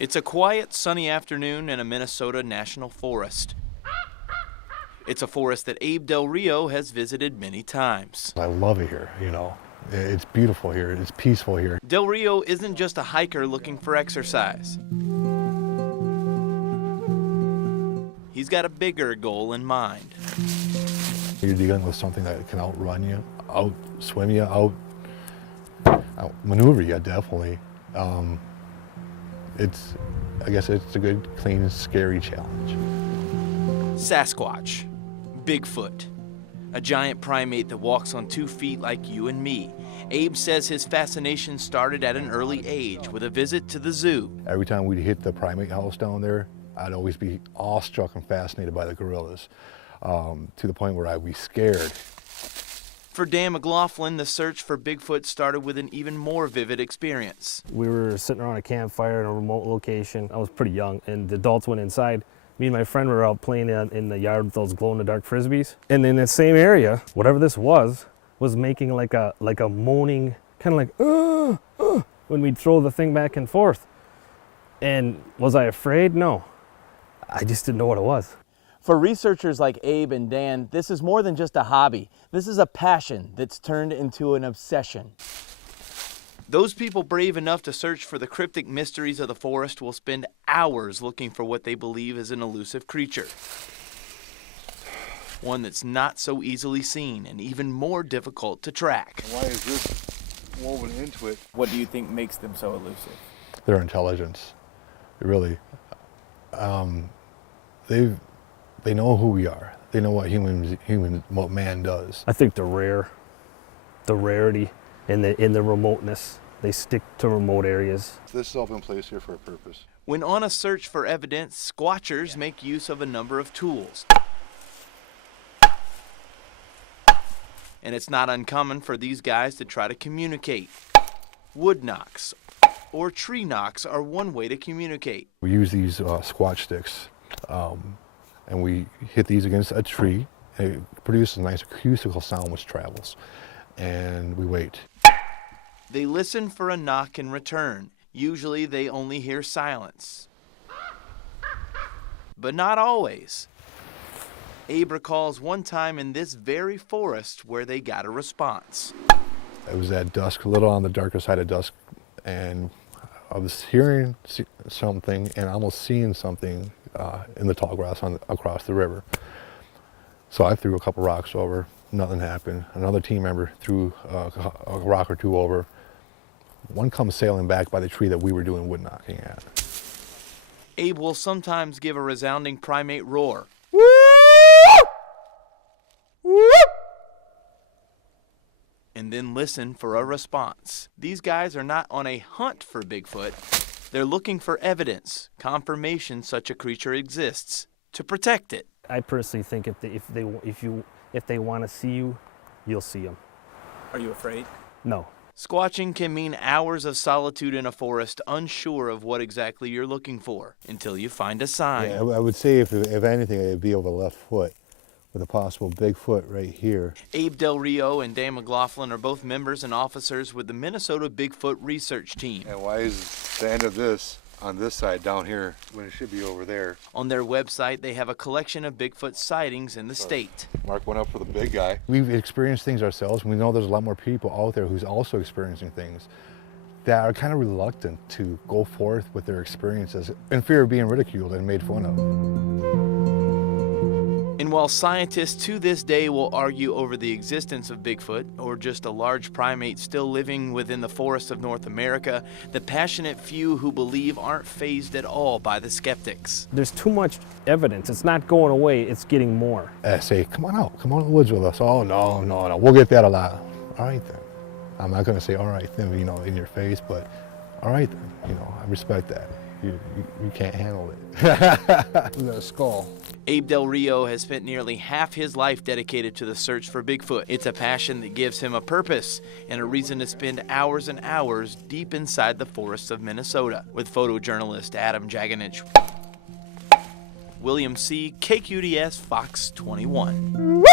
It's a quiet, sunny afternoon in a Minnesota national forest. It's a forest that Abe Del Rio has visited many times. I love it here, you know. It's beautiful here, it's peaceful here. Del Rio isn't just a hiker looking for exercise. He's got a bigger goal in mind. You're dealing with something that can outrun you, out-swim you, out-maneuver you, definitely. I guess it's a good, clean, scary challenge. Sasquatch, Bigfoot, a giant primate that walks on 2 feet like you and me. Abe says his fascination started at an early age with a visit to the zoo. Every time we'd hit the primate house down there, I'd always be awestruck and fascinated by the gorillas, to the point where I'd be scared. For Dan McLaughlin, the search for Bigfoot started with an even more vivid experience. We were sitting around a campfire in a remote location. I was pretty young, and the adults went inside. Me and my friend were out playing in the yard with those glow-in-the-dark frisbees. And in the same area, whatever this was making like a moaning, kind of like, when we'd throw the thing back and forth. And was I afraid? No. I just didn't know what it was. For researchers like Abe and Dan, this is more than just a hobby. This is a passion that's turned into an obsession. Those people brave enough to search for the cryptic mysteries of the forest will spend hours looking for what they believe is an elusive creature. One that's not so easily seen and even more difficult to track. Why is this woven into it? What do you think makes them so elusive? Their intelligence, really. They know who we are. They know what what man does. I think the rarity and the remoteness. They stick to remote areas. This is all been placed here for a purpose. When on a search for evidence, squatchers make use of a number of tools. And it's not uncommon for these guys to try to communicate. Wood knocks or tree knocks are one way to communicate. We use these squatch sticks, and we hit these against a tree, and it produces a nice acoustical sound which travels. And we wait. They listen for a knock in return. Usually they only hear silence. But not always. Abe recalls one time in this very forest where they got a response. It was at dusk, a little on the darker side of dusk, and I was hearing something and almost seeing something in the tall grass across the river. So I threw a couple rocks over, nothing happened. Another team member threw a rock or two over. One comes sailing back by the tree that we were doing wood knocking at. Abe will sometimes give a resounding primate roar. And then listen for a response. These guys are not on a hunt for Bigfoot. They're looking for evidence, confirmation such a creature exists, to protect it. I personally think if they want to see you, you'll see them. Are you afraid? No. Squatching can mean hours of solitude in a forest, unsure of what exactly you're looking for, until you find a sign. Yeah, I would say if anything, it'd be over the left foot, with a possible Bigfoot right here. Abe Del Rio and Dan McLaughlin are both members and officers with the Minnesota Bigfoot Research Team. And why is the end of this on this side down here when it should be over there? On their website, they have a collection of Bigfoot sightings in the state. Mark went up for the big guy. We've experienced things ourselves. We know there's a lot more people out there who's also experiencing things that are kind of reluctant to go forth with their experiences in fear of being ridiculed and made fun of. And while scientists to this day will argue over the existence of Bigfoot, or just a large primate still living within the forests of North America, the passionate few who believe aren't fazed at all by the skeptics. There's too much evidence. It's not going away, it's getting more. I say, come on out, come on in the woods with us. Oh, no, we'll get that a lot. All right then. I'm not gonna say all right then, you know, in your face, but all right then, you know, I respect that. You can't handle it. The skull. Abe Del Rio has spent nearly half his life dedicated to the search for Bigfoot. It's a passion that gives him a purpose and a reason to spend hours and hours deep inside the forests of Minnesota. With photojournalist Adam Jagunich, William Seay, KQDS Fox 21.